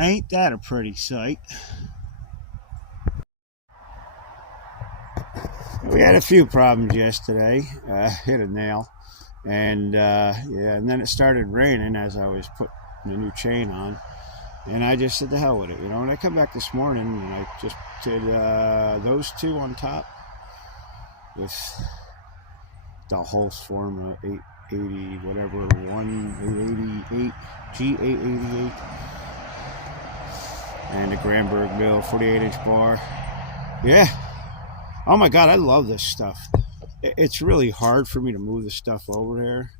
Ain't that a pretty sight? We had a few problems yesterday. Hit a nail, and yeah, and then it started raining as I was putting the new chain on, and I just said the hell with it, you know. And I come back this morning and I just did those two on top with the Husqvarna 880 whatever 888 G888 and the Granberg mill 48-inch bar. Yeah. Oh my God, I love this stuff. It's really hard for me to move the stuff over there.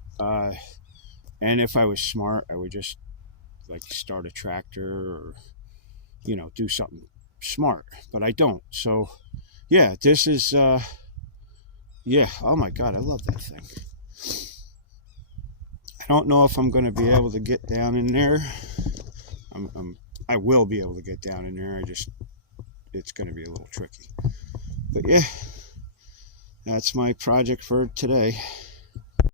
And if I was smart, I would just like start a tractor or, you know, do something smart. But I don't. So, yeah, this is, yeah. Oh my God, I love that thing. I don't know if I'm going to be able to get down in there. I will be able to get down in there. It's going to be a little tricky. But yeah, that's my project for today.